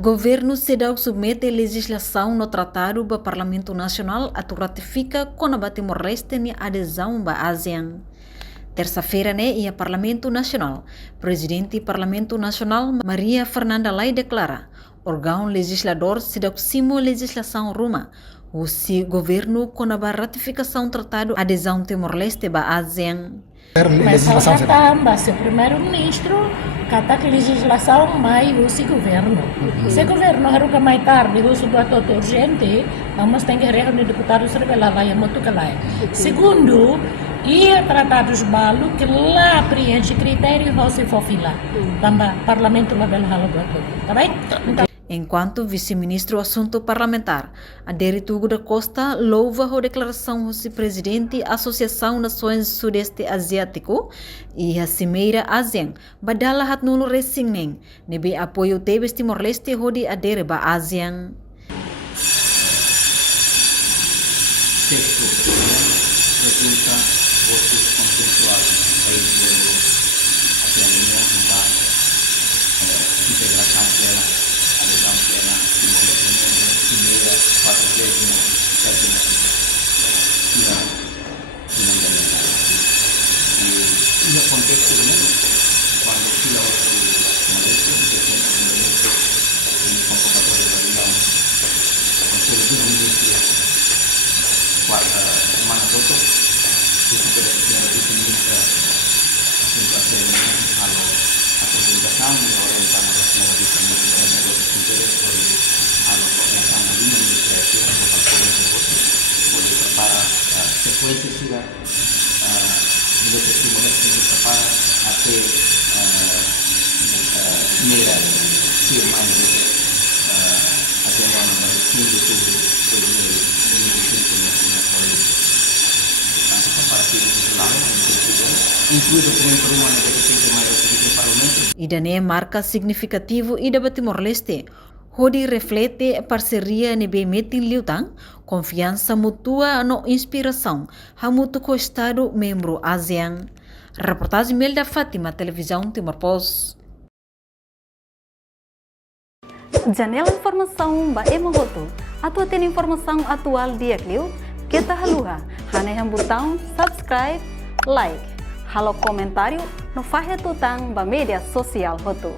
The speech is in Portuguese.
Governo sedang submete legislação no tratado do Parlamento Nacional a ratifica com a Timor-Leste em adesão à ASEAN. Terça-feira, o Parlamento Nacional, Presidente do Parlamento Nacional Maria Fernanda Lai declara, órgão legislador sedang simo legislação Roma, o governo com a ratificação tratado adesão Timor-Leste à ASEAN. Mas só também, se o primeiro-ministro cata que legislação mais o governo. Se o governo haruka mais tarde usa do ato urgente, mas tem que reunir deputados revelar vai muito calai. Segundo, ia tratados balu que lá preenche critério você for fila. Também parlamento lá bel halo do ato. Tá bem? Enquanto vice-ministro assunto parlamentar, Adérito da Costa louva a declaração do presidente da Associação Nações Sudeste Asiático e a Cimeira ASEAN, badala hat nulo resingning, nebe apoio tebes Timor-Leste hodi adere ba ASEAN. Texto resulta votos consensuados baik dari ASEAN ini membahas integração plena, adesão plena Timor-Leste, Cimeira 47ª e no contexto ini quando fila waktu Timor-Leste ini convocatoria dari yang Konsul Indonesia mana foto itu tidak bisa simulasi kalau atau tindakan orang tanah semua di sini tidak ada interest kalau yang sama di Indonesia atau kalau tersebut boleh prepara sekuensi sudah bila Timor-Leste prepara atau Cimeira firma ini agenda nomor 5 itu inclui documento rumano que tem que mais do parlamento. Idane marca significativo ida ba Timor-Leste. Hodi reflete parceria nebe metin liutang, confiança mutua no inspiração, hamutu co Estado membro ASEAN. Reportagem Melda Fátima, Televisão Timor-Post. Janela informação ba emogoto. Atua tem informação atual dia kliu. Kita haluha, hane yang botão subscribe, like. Halo comentário no Farre Tutang ba media sosial hotu.